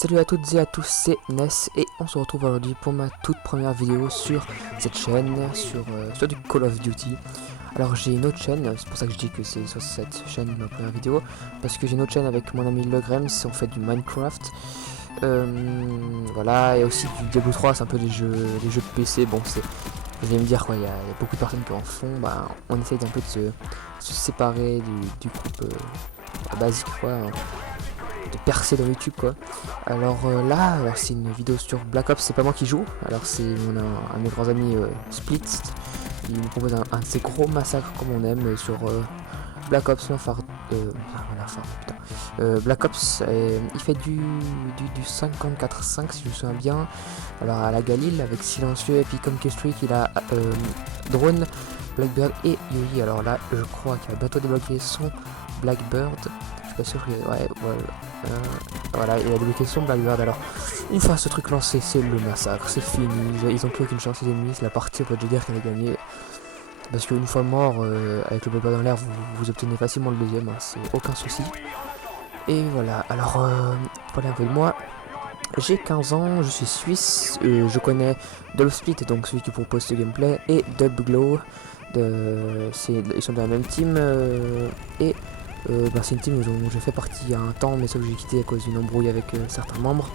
Salut à toutes et à tous, c'est Ness et on se retrouve aujourd'hui pour ma toute première vidéo sur cette chaîne, sur du Call of Duty. Alors j'ai une autre chaîne, c'est pour ça que je dis que c'est sur cette chaîne ma première vidéo, parce que j'ai une autre chaîne avec mon ami Legrems, on fait du Minecraft. Voilà, et aussi du Diablo 3, c'est un peu les jeux de PC, bon c'est... Vous allez me dire quoi, il y a beaucoup de personnes qui en font, bah on essaye un peu de se séparer du groupe basique quoi, hein, de percer dans YouTube quoi. Alors là, c'est une vidéo sur Black Ops, c'est pas moi qui joue, alors c'est un de mes grands amis Split, il nous propose un de ces gros massacres comme on aime sur Black Ops, Black Ops, il fait du 54-5 si je me souviens bien. Alors à la Galil avec Silencieux et puis comme K-Streak il a Drone, Blackbird et Yui. Alors là je crois qu'il va bientôt débloquer son Blackbird. Je suis pas sûr que... Ouais, voilà, il a débloqué son Blackbird. Alors une fois ce truc lancé, c'est le massacre, c'est fini. Ils ont plus aucune chance les ennemis, c'est la partie, on peut déjà dire qu'elle a gagné. Parce qu'une fois mort, avec le Blackbird dans l'air, vous obtenez facilement le deuxième, hein, c'est aucun souci. Et voilà, alors voilà un peu de moi. J'ai 15 ans, je suis suisse, je connais Dolphsplit, donc celui qui propose ce gameplay, et Dubglow, ils sont de la même team, c'est une team dont j'ai fait partie il y a un temps, mais sauf que j'ai quitté à cause d'une embrouille avec certains membres.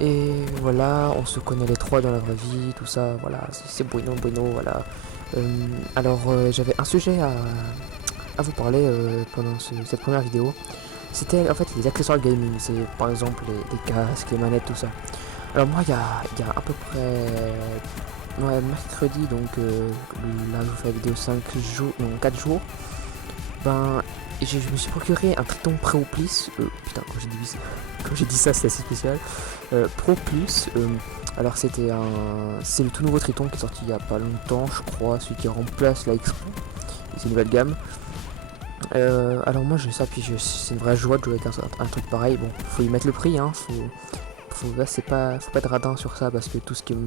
Et voilà, on se connaît les trois dans la vraie vie, tout ça, voilà, c'est bueno, voilà. J'avais un sujet à vous parler pendant cette première vidéo. C'était en fait les accessoires gaming, c'est par exemple les casques, les manettes, tout ça. Alors moi il y a à peu près mercredi, donc là je vous fais la vidéo 5 jours, non 4 jours. Ben je me suis procuré un Triton Pro Plus, putain quand j'ai dit ça c'est assez spécial. Pro Plus, alors c'est le tout nouveau Triton qui est sorti il y a pas longtemps je crois, celui qui remplace la X-Pro, c'est une nouvelle gamme. Alors moi j'ai ça, puis c'est une vraie joie de jouer avec un truc pareil. Bon, faut y mettre le prix, hein, faut pas être radin sur ça, parce que tout ce qui est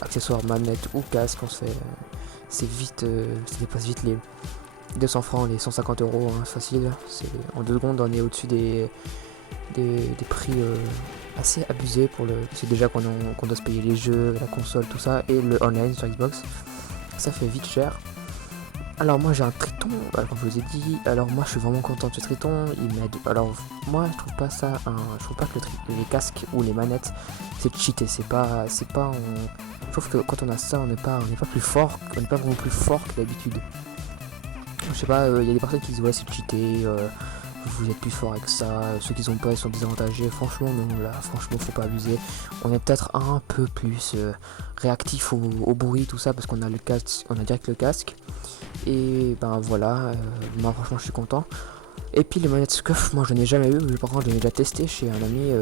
accessoires, manette ou casque, on se fait, c'est vite, ça dépasse vite les 200 francs, les 150 euros, hein, facile. En 2 secondes on est au-dessus des prix assez abusés pour le... C'est déjà qu'on doit se payer les jeux, la console, tout ça, et le online sur Xbox, ça fait vite cher. Alors moi j'ai un Triton, comme je vous ai dit, alors moi je suis vraiment content de ce Triton, il m'aide. Alors moi je trouve pas ça, je trouve pas que les casques ou les manettes c'est cheaté, c'est pas je trouve que quand on a ça on n'est pas plus fort, on n'est pas vraiment plus fort que d'habitude. Je sais pas, il y a des personnes qui disent ouais c'est cheaté, vous êtes plus fort avec ça, ceux qui ont pas ils sont désavantagés. Franchement non, là franchement faut pas abuser, on est peut-être un peu plus réactif au bruit tout ça, parce qu'on a le casque, on a direct le casque. Et ben voilà, moi franchement je suis content. Et puis les manettes Scuff, moi je n'ai jamais eu, mais par contre je l'ai déjà testé chez un ami.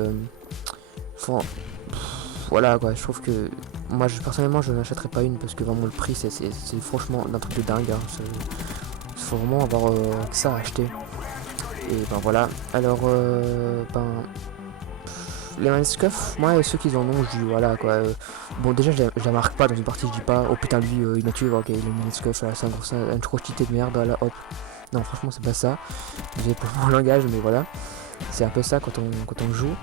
Voilà quoi, je trouve que moi personnellement je n'achèterais pas une, parce que vraiment le prix c'est franchement un truc de dingue, hein. Il faut vraiment avoir que ça à acheter. Et ben voilà, alors les manettes Scuff, moi ceux qui en ont, je dis voilà quoi. Bon déjà je la marque pas dans une partie, je dis pas oh putain lui il m'a tué, ok les manettes Scuff là, c'est un trop cheaté de merde là, hop. Non franchement c'est pas ça, j'ai pas mon langage, mais voilà, c'est un peu ça quand on joue.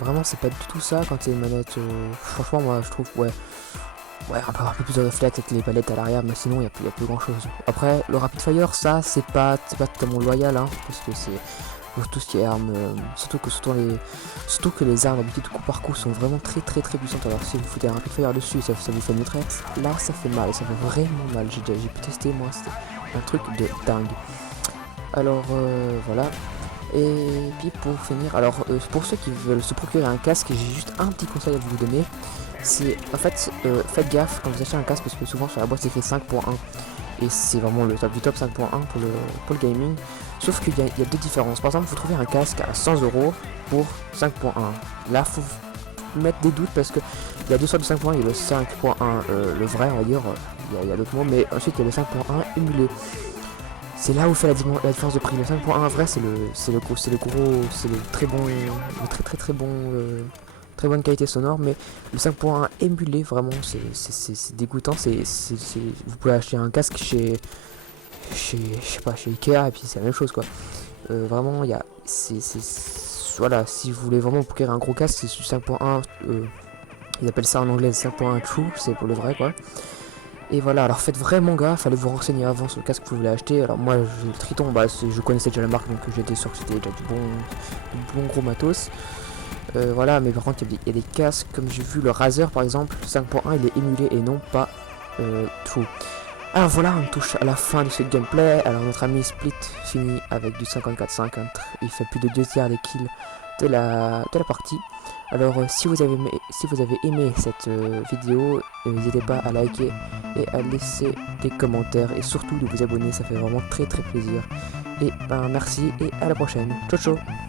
Vraiment c'est pas du tout ça quand c'est une manette, franchement moi je trouve un peu plus de réflexe avec les palettes à l'arrière, mais sinon il y a plus grand chose. Après le rapid fire, ça c'est pas totalement loyal, hein, parce que c'est pour tout ce qui est armes, surtout que les armes d'habitude coup par coup sont vraiment très puissantes. Alors si vous foutez un rapid fire dessus, ça vous fait une traite, là ça fait mal, et ça fait vraiment mal. J'ai pu tester, moi c'était un truc de dingue. Alors voilà. Et puis pour finir, alors pour ceux qui veulent se procurer un casque, j'ai juste un petit conseil à vous donner. C'est en fait, faites gaffe quand vous achetez un casque, parce que souvent sur la boîte c'est écrit 5.1 et c'est vraiment le top du top 5.1 pour le gaming. Sauf qu'il y a deux différences. Par exemple, vous trouvez un casque à 100 € pour 5.1. Là, faut mettre des doutes, parce que il y a deux sortes de 5.1. Il y a le 5.1, le vrai, on va dire. Il y a d'autres mots, mais ensuite il y a le 5.1 émulé. C'est là où fait la différence de prix. Le 5.1 vrai, c'est le très bonne qualité sonore, mais le 5.1 émulé, vraiment c'est dégoûtant. Vous pouvez acheter un casque chez je sais pas, chez Ikea, et puis c'est la même chose quoi. Vraiment c'est voilà, si vous voulez vraiment acquérir un gros casque, c'est sur 5.1, ils appellent ça en anglais 5.1 True, c'est pour le vrai quoi. Et voilà, alors faites vraiment gaffe, allez vous renseigner avant sur le casque que vous voulez acheter. Alors moi, j'ai le Triton, bah, je connaissais déjà la marque, donc j'étais sûr que c'était déjà du bon gros matos. Voilà, mais par contre, il y a des casques, comme j'ai vu le Razer par exemple, 5.1 il est émulé et non pas True. Alors voilà, on touche à la fin de ce gameplay. Alors notre ami Split finit avec du 54-50, il fait plus de 2 tiers des kills de la partie. Alors si vous avez aimé cette vidéo, n'hésitez pas à liker et à laisser des commentaires et surtout de vous abonner, ça fait vraiment très plaisir. Et ben merci et à la prochaine. Ciao ciao.